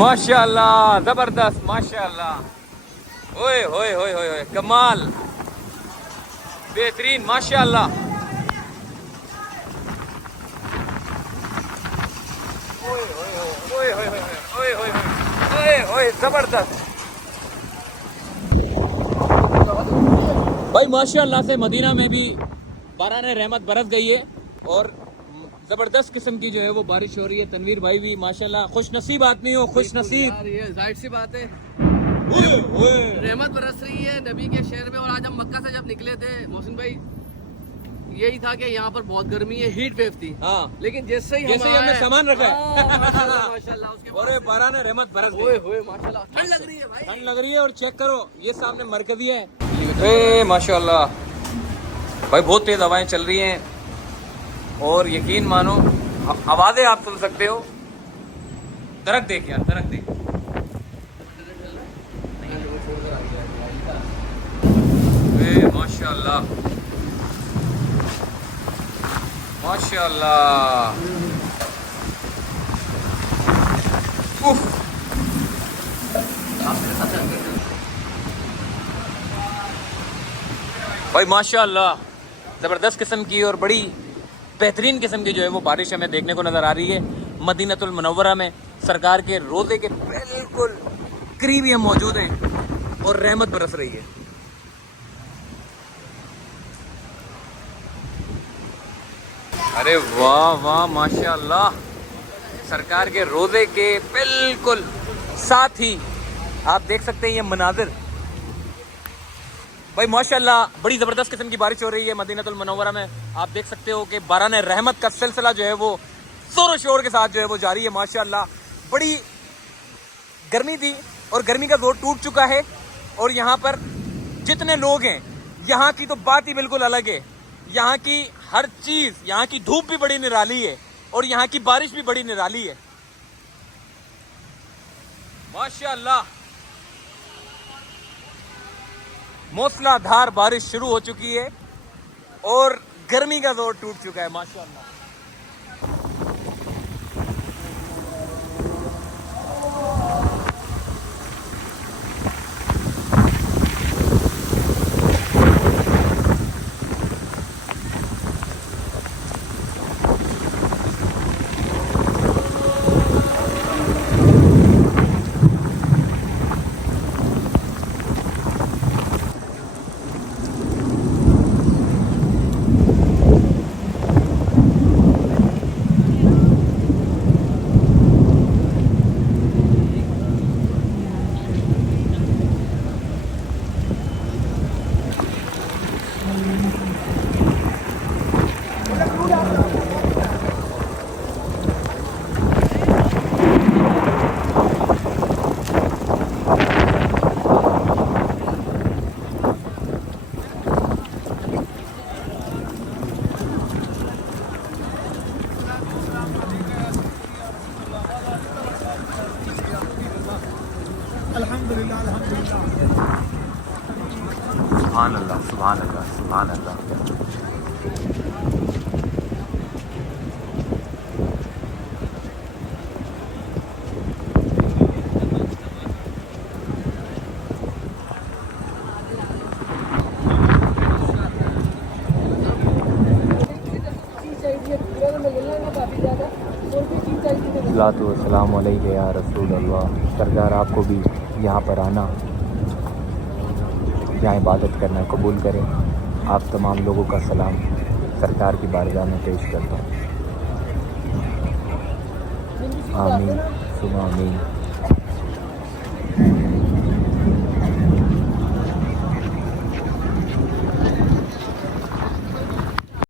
माशाल्लाह, जबरदस्त, माशाल्लाह, ओए होए होए होए होए, कमाल, बेहतरीन, माशाल्लाह, ओए होए होए होए होए होए होए होए, जबरदस्त भाई। माशाल्लाह से मदीना में भी बाराने रहमत बरस गई है और जबरदस्त किस्म की जो है वो बारिश हो रही है। तनवीर भाई भी माशाल्लाह खुश नसीब आदमी हो, खुश नसीब। ये जाहिर सी बात है, रहमत बरस रही है नबी के शहर में। और आज हम मक्का से जब निकले थे मोहसिन भाई, यही था कि यहाँ पर बहुत गर्मी है, हीट वेव थी। हाँ, लेकिन जैसे ही हमने सामान रखा है माशाल्लाह उसके और बाराने रहमत बरस ओए गई। होए माशाल्लाह, ठंड लग रही है भाई, ठंड लग रही है। और चेक करो ये सामने मरकजी है, ए माशाल्लाह भाई, बहुत तेज हवाएं चल रही हैं और यकीन मानो आवाजें आप सुन सकते हो। दरख्त देख यार, दरख्त देख, ए माशाल्लाह माशाल्लाह, उफ, भाई माशाल्लाह ज़बरदस्त किस्म की और बड़ी बेहतरीन किस्म की जो है वो बारिश हमें देखने को नज़र आ रही है। मदीनतुल मुनव्वरा में सरकार के रोज़े के बिल्कुल करीब ही हम मौजूद हैं और रहमत बरस रही है। अरे वाह वाह, माशाल्लाह, सरकार के रोज़े के बिल्कुल साथ ही आप देख सकते हैं ये मनाजिर। भाई माशाल्लाह बड़ी ज़बरदस्त किस्म की बारिश हो रही है मदीनतुल मुनव्वरा में। आप देख सकते हो कि बाराने रहमत का सिलसिला जो है वो ज़ोर शोर के साथ जो है वो जारी है। माशाल्लाह बड़ी गर्मी थी और गर्मी का जोर टूट चुका है। और यहाँ पर जितने लोग हैं, यहाँ की तो बात ही बिल्कुल अलग है। यहाँ की हर चीज़, यहाँ की धूप भी बड़ी निराली है और यहाँ की बारिश भी बड़ी निराली है माशाल्लाह। मूसलाधार बारिश शुरू हो चुकी है और गर्मी का जोर टूट चुका है माशाल्लाह। अल्हम्दुलिल्लाह अल्हम्दुलिल्लाह, सुभान अल्लाह सुभान अल्लाह सुभान अल्लाह। सलातु वस्सलामु अलैका या रसूल अल्लाह। सरकार आपको भी यहाँ पर आना, यहाँ इबादत करना कबूल करें। आप तमाम लोगों का सलाम सरकार की बारगाह में पेश करता हूँ। आमीन सुमा आमीन।